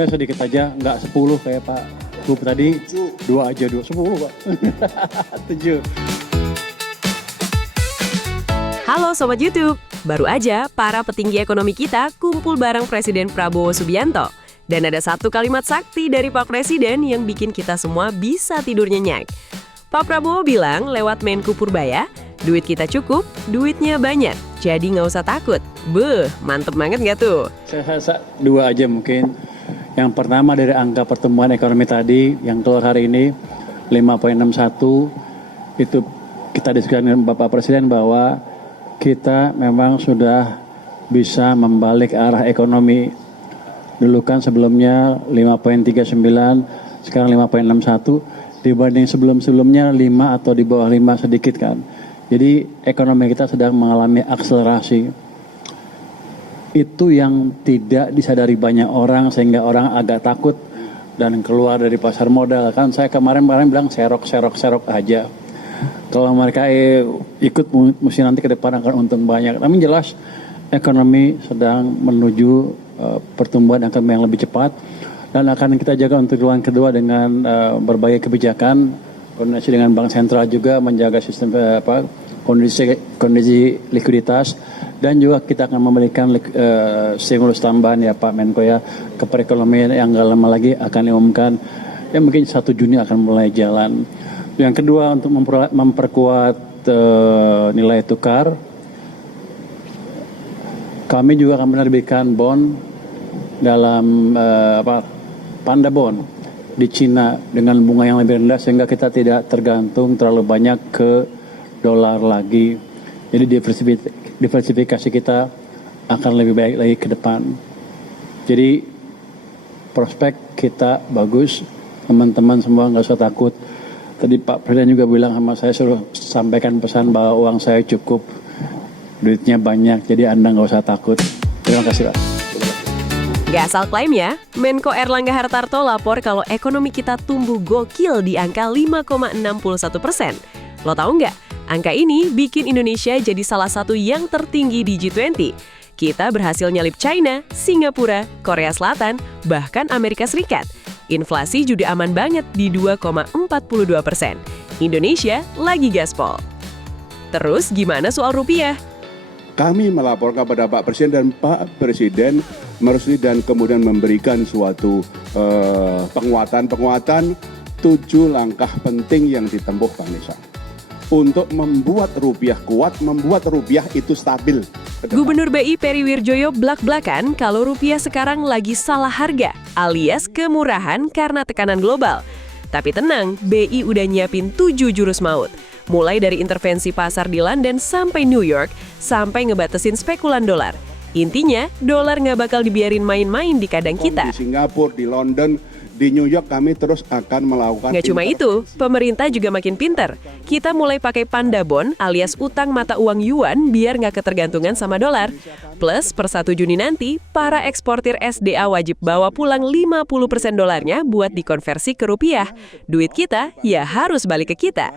Saya sedikit aja, nggak 10 kayak Pak Gub tadi, 2 aja, 10 Pak. 7. Halo Sobat YouTube, baru aja para petinggi ekonomi kita kumpul bareng Presiden Prabowo Subianto. Dan ada satu kalimat sakti dari Pak Presiden yang bikin kita semua bisa tidur nyenyak. Pak Prabowo bilang lewat Menko Purbaya, duit kita cukup, duitnya banyak, jadi nggak usah takut. Beuh, mantep banget nggak tuh? Saya rasa 2 aja mungkin. Yang pertama dari angka pertumbuhan ekonomi tadi yang keluar hari ini 5,61, itu kita diskusikan dengan Bapak Presiden bahwa kita memang sudah bisa membalik arah ekonomi. Dulu kan sebelumnya 5,39, sekarang 5,61, dibanding sebelum-sebelumnya 5 atau di bawah 5 sedikit kan. Jadi ekonomi kita sedang mengalami akselerasi. Itu yang tidak disadari banyak orang sehingga orang agak takut dan keluar dari pasar modal. Kan saya kemarin bilang serok aja. Kalau mereka ikut mesti nanti ke depan akan untung banyak. Tapi jelas ekonomi sedang menuju pertumbuhan yang lebih cepat dan akan kita jaga untuk triwulan kedua dengan berbagai kebijakan, koordinasi dengan Bank Sentral juga menjaga sistem kondisi likuiditas, dan juga kita akan memberikan stimulus tambahan ya Pak Menko ya ke perekonomian yang gak lama lagi akan diumumkan ya, mungkin 1 Juni akan mulai jalan. Yang kedua untuk memperkuat nilai tukar, kami juga akan menerbitkan bond dalam panda bond di Cina dengan bunga yang lebih rendah sehingga kita tidak tergantung terlalu banyak ke dolar lagi. Jadi diversifikasi kita akan lebih baik lagi ke depan. Jadi prospek kita bagus, teman-teman semua nggak usah takut. Tadi Pak Presiden juga bilang sama saya, suruh sampaikan pesan bahwa uang saya cukup, duitnya banyak, jadi Anda nggak usah takut. Terima kasih Pak. Gak asal klaim ya, Menko Erlangga Hartarto lapor kalau ekonomi kita tumbuh gokil di angka 5,61%. Lo tahu nggak? Angka ini bikin Indonesia jadi salah satu yang tertinggi di G20. Kita berhasil nyalip China, Singapura, Korea Selatan, bahkan Amerika Serikat. Inflasi juga aman banget di 2,42%. Indonesia lagi gaspol. Terus gimana soal rupiah? Kami melapor kepada Pak Presiden dan Pak Presiden merestui dan kemudian memberikan suatu penguatan 7 langkah penting yang ditempuh Bang Nisa untuk membuat rupiah kuat, membuat rupiah itu stabil. Gubernur BI Peri Wirjoyo blak-blakan kalau rupiah sekarang lagi salah harga, alias kemurahan karena tekanan global. Tapi tenang, BI udah nyiapin 7 jurus maut. Mulai dari intervensi pasar di London sampai New York, sampai ngebatasin spekulan dolar. Intinya, dolar nggak bakal dibiarin main-main di kandang kita. Di Singapura, di London, di New York kami terus akan melakukan. Nggak cuma itu, pemerintah juga makin pinter. Kita mulai pakai panda bond alias utang mata uang yuan biar nggak ketergantungan sama dolar. Plus, per 1 Juni nanti, para eksportir SDA wajib bawa pulang 50% dolarnya buat dikonversi ke rupiah. Duit kita ya harus balik ke kita.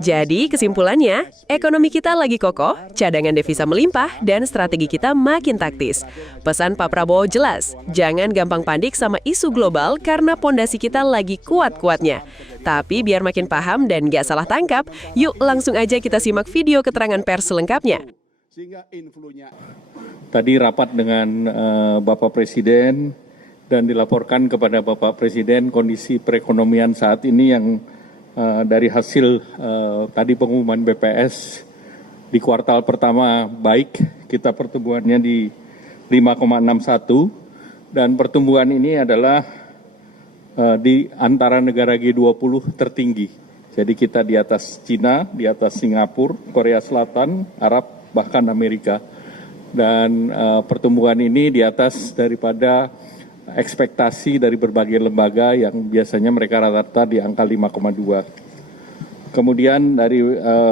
Jadi kesimpulannya, ekonomi kita lagi kokoh, cadangan devisa melimpah, dan strategi kita makin taktis. Pesan Pak Prabowo jelas, jangan gampang panik sama isu global karena pondasi kita lagi kuat-kuatnya. Tapi biar makin paham dan gak salah tangkap, yuk langsung aja kita simak video keterangan pers selengkapnya. Tadi rapat dengan Bapak Presiden dan dilaporkan kepada Bapak Presiden kondisi perekonomian saat ini yang dari hasil tadi pengumuman BPS di kuartal pertama baik, kita pertumbuhannya di 5,61 dan pertumbuhan ini adalah di antara negara G20 tertinggi. Jadi kita di atas Cina, di atas Singapura, Korea Selatan, Arab, bahkan Amerika. Dan pertumbuhan ini di atas daripada ekspektasi dari berbagai lembaga yang biasanya mereka rata-rata di angka 5,2. Kemudian dari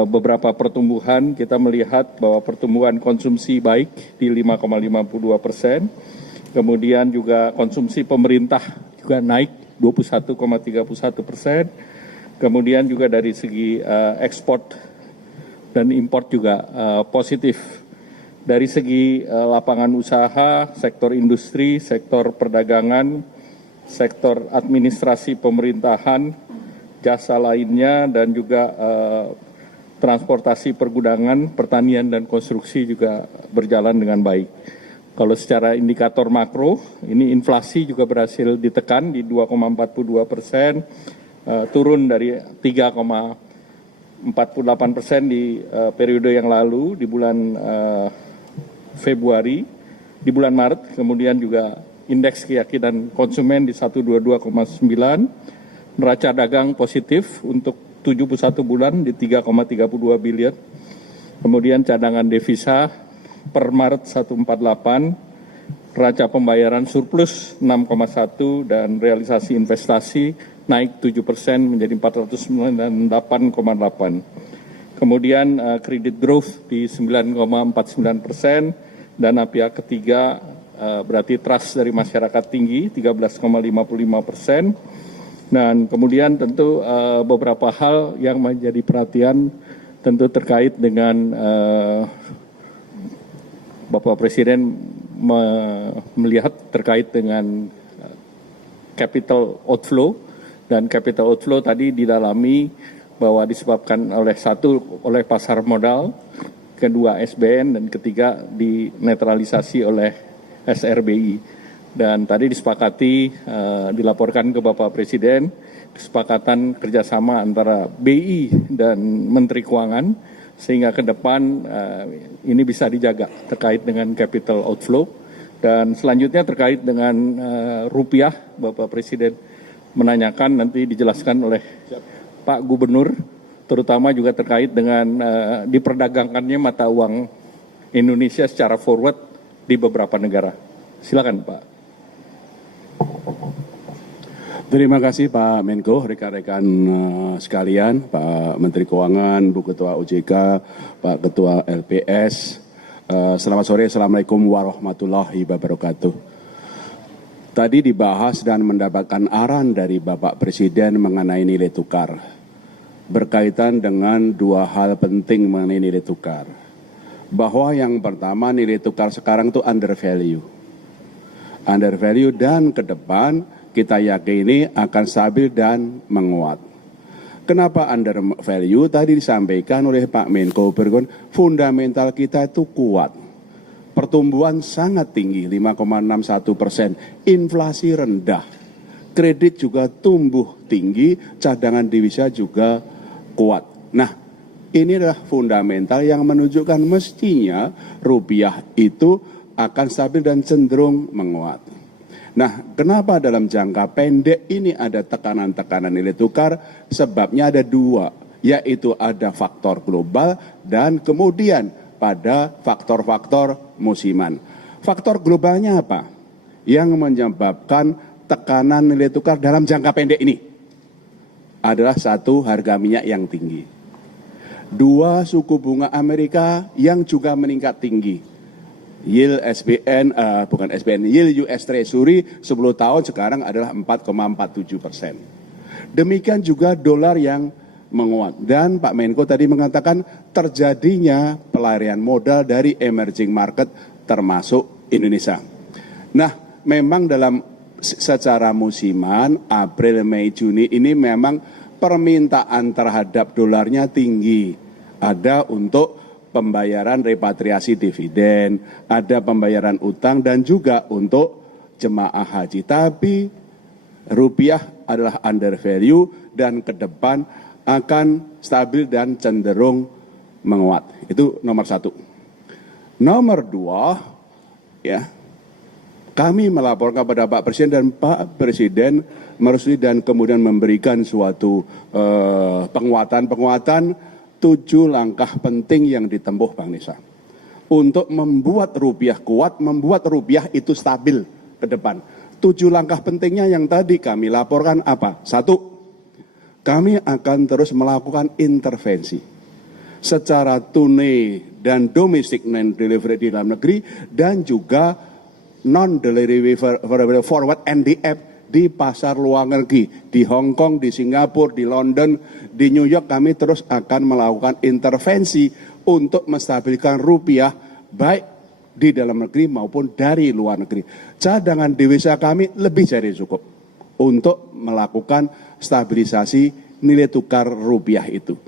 beberapa pertumbuhan kita melihat bahwa pertumbuhan konsumsi baik di 5,52%. Kemudian juga konsumsi pemerintah juga naik 21,31%. Kemudian juga dari segi ekspor dan impor juga positif. Dari segi lapangan usaha, sektor industri, sektor perdagangan, sektor administrasi pemerintahan, jasa lainnya, dan juga transportasi pergudangan, pertanian, dan konstruksi juga berjalan dengan baik. Kalau secara indikator makro, ini inflasi juga berhasil ditekan di 2,42%, turun dari 3,48% di periode yang lalu di bulan Februari, di bulan Maret, kemudian juga indeks keyakinan konsumen di 122,9, neraca dagang positif untuk 71 bulan di 3,32 bilion, kemudian cadangan devisa per Maret 148, neraca pembayaran surplus 6,1 dan realisasi investasi naik 7% menjadi 498,8. Kemudian kredit growth di 9,49%, dana pihak ketiga berarti trust dari masyarakat tinggi 13,55%. Dan kemudian tentu beberapa hal yang menjadi perhatian tentu terkait dengan Bapak Presiden melihat terkait dengan capital outflow, dan capital outflow tadi didalami bahwa disebabkan oleh pasar modal, kedua SBN, dan ketiga dinetralisasi oleh SRBI. Dan tadi disepakati, dilaporkan ke Bapak Presiden, kesepakatan kerjasama antara BI dan Menteri Keuangan, sehingga ke depan ini bisa dijaga terkait dengan capital outflow. Dan selanjutnya terkait dengan rupiah, Bapak Presiden menanyakan, nanti dijelaskan oleh Pak Gubernur, terutama juga terkait dengan diperdagangkannya mata uang Indonesia secara forward di beberapa negara. Silakan Pak. Terima kasih Pak Menko, rekan-rekan sekalian, Pak Menteri Keuangan, Bu Ketua OJK, Pak Ketua LPS. Selamat sore, Assalamualaikum warahmatullahi wabarakatuh. Tadi dibahas dan mendapatkan arahan dari Bapak Presiden mengenai nilai tukar. Berkaitan dengan dua hal penting mengenai nilai tukar. Bahwa yang pertama, nilai tukar sekarang itu undervalue. Undervalue, dan ke depan kita yakini akan stabil dan menguat. Kenapa undervalue? Tadi disampaikan oleh Pak Menko Bergon, fundamental kita itu kuat. Pertumbuhan sangat tinggi, 5,61%. Inflasi rendah. Kredit juga tumbuh tinggi, cadangan devisa juga kuat. Nah, ini adalah fundamental yang menunjukkan mestinya rupiah itu akan stabil dan cenderung menguat. Nah, kenapa dalam jangka pendek ini ada tekanan-tekanan nilai tukar? Sebabnya ada dua, yaitu ada faktor global dan kemudian pada faktor-faktor musiman. Faktor globalnya apa? Yang menyebabkan tekanan nilai tukar dalam jangka pendek ini adalah satu, harga minyak yang tinggi. Dua, suku bunga Amerika yang juga meningkat tinggi. Yield yield US Treasury 10 tahun sekarang adalah 4,47%. Demikian juga dolar yang menguat. Dan Pak Menko tadi mengatakan terjadinya pelarian modal dari emerging market termasuk Indonesia. Nah, memang dalam secara musiman April, Mei, Juni ini memang permintaan terhadap dolarnya tinggi. Ada untuk pembayaran repatriasi dividen, ada pembayaran utang, dan juga untuk jemaah haji. Tapi rupiah adalah undervalue dan ke depan akan stabil dan cenderung menguat. Itu nomor satu. Nomor dua, ya, kami melaporkan kepada Pak Presiden dan Pak Presiden merestui dan kemudian memberikan suatu penguatan 7 langkah penting yang ditempuh Bank Indonesia untuk membuat rupiah kuat, membuat rupiah itu stabil ke depan. 7 langkah pentingnya yang tadi kami laporkan apa? 1, kami akan terus melakukan intervensi secara tunai dan domestic non-delivery di dalam negeri, dan juga non-delivery forward NDF di pasar luar negeri, di Hong Kong, di Singapura, di London, di New York. Kami terus akan melakukan intervensi untuk menstabilkan rupiah baik di dalam negeri maupun dari luar negeri. Cadangan devisa kami lebih dari cukup untuk melakukan stabilisasi nilai tukar rupiah itu.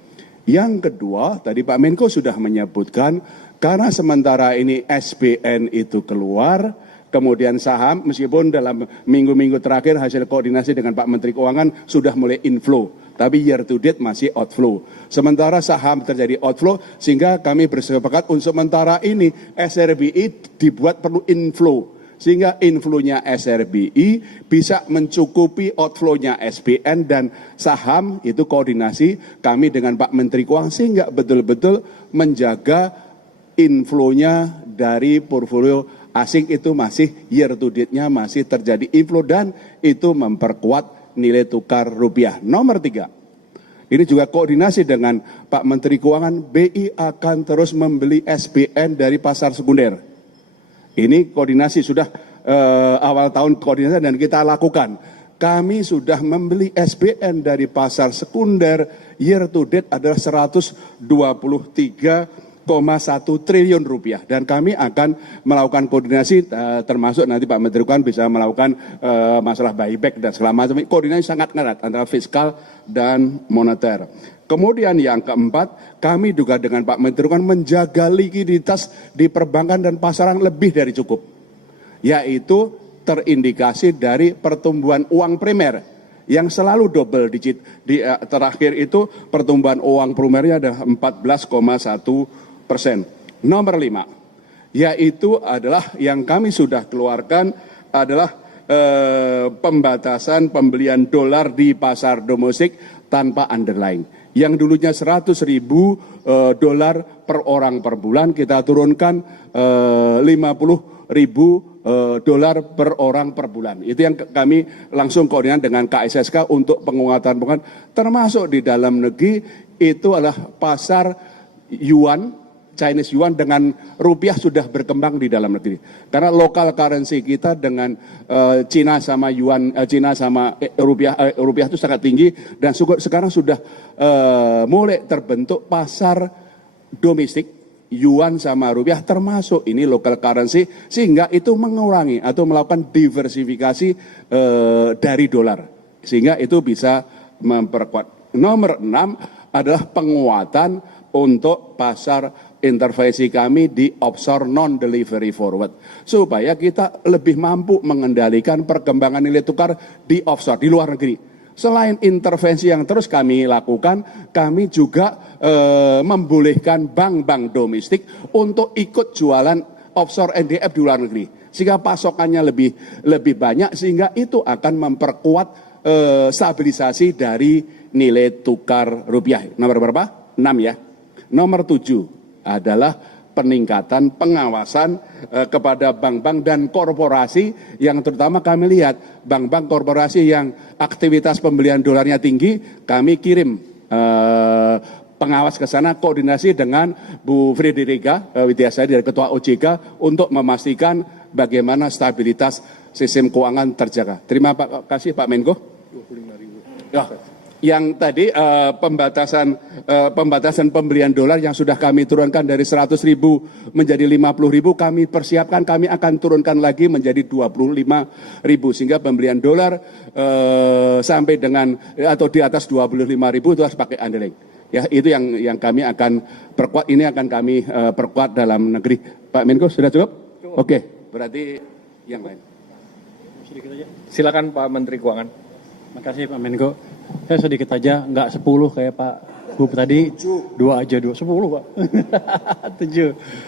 Yang kedua, tadi Pak Menko sudah menyebutkan, karena sementara ini SBN itu keluar, kemudian saham meskipun dalam minggu-minggu terakhir hasil koordinasi dengan Pak Menteri Keuangan sudah mulai inflow, tapi year to date masih outflow. Sementara saham terjadi outflow, sehingga kami bersepakat untuk sementara ini SRBI dibuat perlu inflow. Sehingga inflow-nya SRBI bisa mencukupi outflow-nya SBN dan saham, itu koordinasi kami dengan Pak Menteri Keuangan sehingga betul-betul menjaga inflow-nya dari portfolio asing itu masih year to date-nya masih terjadi inflow dan itu memperkuat nilai tukar rupiah. Nomor 3, ini juga koordinasi dengan Pak Menteri Keuangan, BI akan terus membeli SBN dari pasar sekunder. Ini koordinasi sudah awal tahun koordinasi dan kita lakukan. Kami sudah membeli SBN dari pasar sekunder year to date adalah 123,1 triliun rupiah. Dan kami akan melakukan koordinasi termasuk nanti Pak Menteri Keuangan bisa melakukan masalah buyback dan segala macam. Koordinasi sangat erat antara fiskal dan moneter. Kemudian yang keempat, kami juga dengan Pak Menteri Keuangan menjaga likuiditas di perbankan dan pasaran lebih dari cukup. Yaitu terindikasi dari pertumbuhan uang primer yang selalu double digit. Terakhir itu pertumbuhan uang primernya adalah 14,1%. Nomor 5, yaitu adalah yang kami sudah keluarkan adalah pembatasan pembelian dolar di pasar domestik tanpa underlying. Yang dulunya 100.000 dolar per orang per bulan, kita turunkan 50.000 dolar per orang per bulan. Itu yang kami langsung koordinasi dengan KSSK untuk penguatan, termasuk di dalam negeri itu adalah pasar yuan, Chinese yuan dengan rupiah sudah berkembang di dalam negeri. Karena local currency kita dengan Cina sama yuan, Cina sama rupiah itu sangat tinggi dan sekarang sudah mulai terbentuk pasar domestik yuan sama rupiah termasuk ini local currency sehingga itu mengurangi atau melakukan diversifikasi dari dolar sehingga itu bisa memperkuat. Nomor 6 adalah penguatan untuk pasar intervensi kami di offshore non-delivery forward. Supaya kita lebih mampu mengendalikan perkembangan nilai tukar di offshore, di luar negeri. Selain intervensi yang terus kami lakukan, kami juga membolehkan bank-bank domestik untuk ikut jualan offshore NDF di luar negeri. Sehingga pasokannya lebih banyak, sehingga itu akan memperkuat stabilisasi dari nilai tukar rupiah. Nomor berapa? 6 ya. Nomor 7 adalah peningkatan pengawasan kepada bank-bank dan korporasi yang terutama kami lihat bank-bank korporasi yang aktivitas pembelian dolarnya tinggi, kami kirim pengawas ke sana koordinasi dengan Bu Frederica Widyasari dari Ketua OJK untuk memastikan bagaimana stabilitas sistem keuangan terjaga. Terima kasih Pak Menko. 25.000. Ya. Yang tadi pembatasan pembelian dolar yang sudah kami turunkan dari 100.000 menjadi 50.000 kami persiapkan, kami akan turunkan lagi menjadi 25.000 sehingga pembelian dolar sampai dengan atau di atas 25.000 itu harus pakai underlying. Ya itu yang kami akan perkuat, ini akan kami perkuat dalam negeri. Pak Menko sudah cukup? Oke, berarti yang lain. Silakan Pak Menteri Keuangan. Makasih Pak Menko. Saya sedikit aja, nggak 10 kayak Pak Gub tadi, 2 aja, 10 Pak. 7.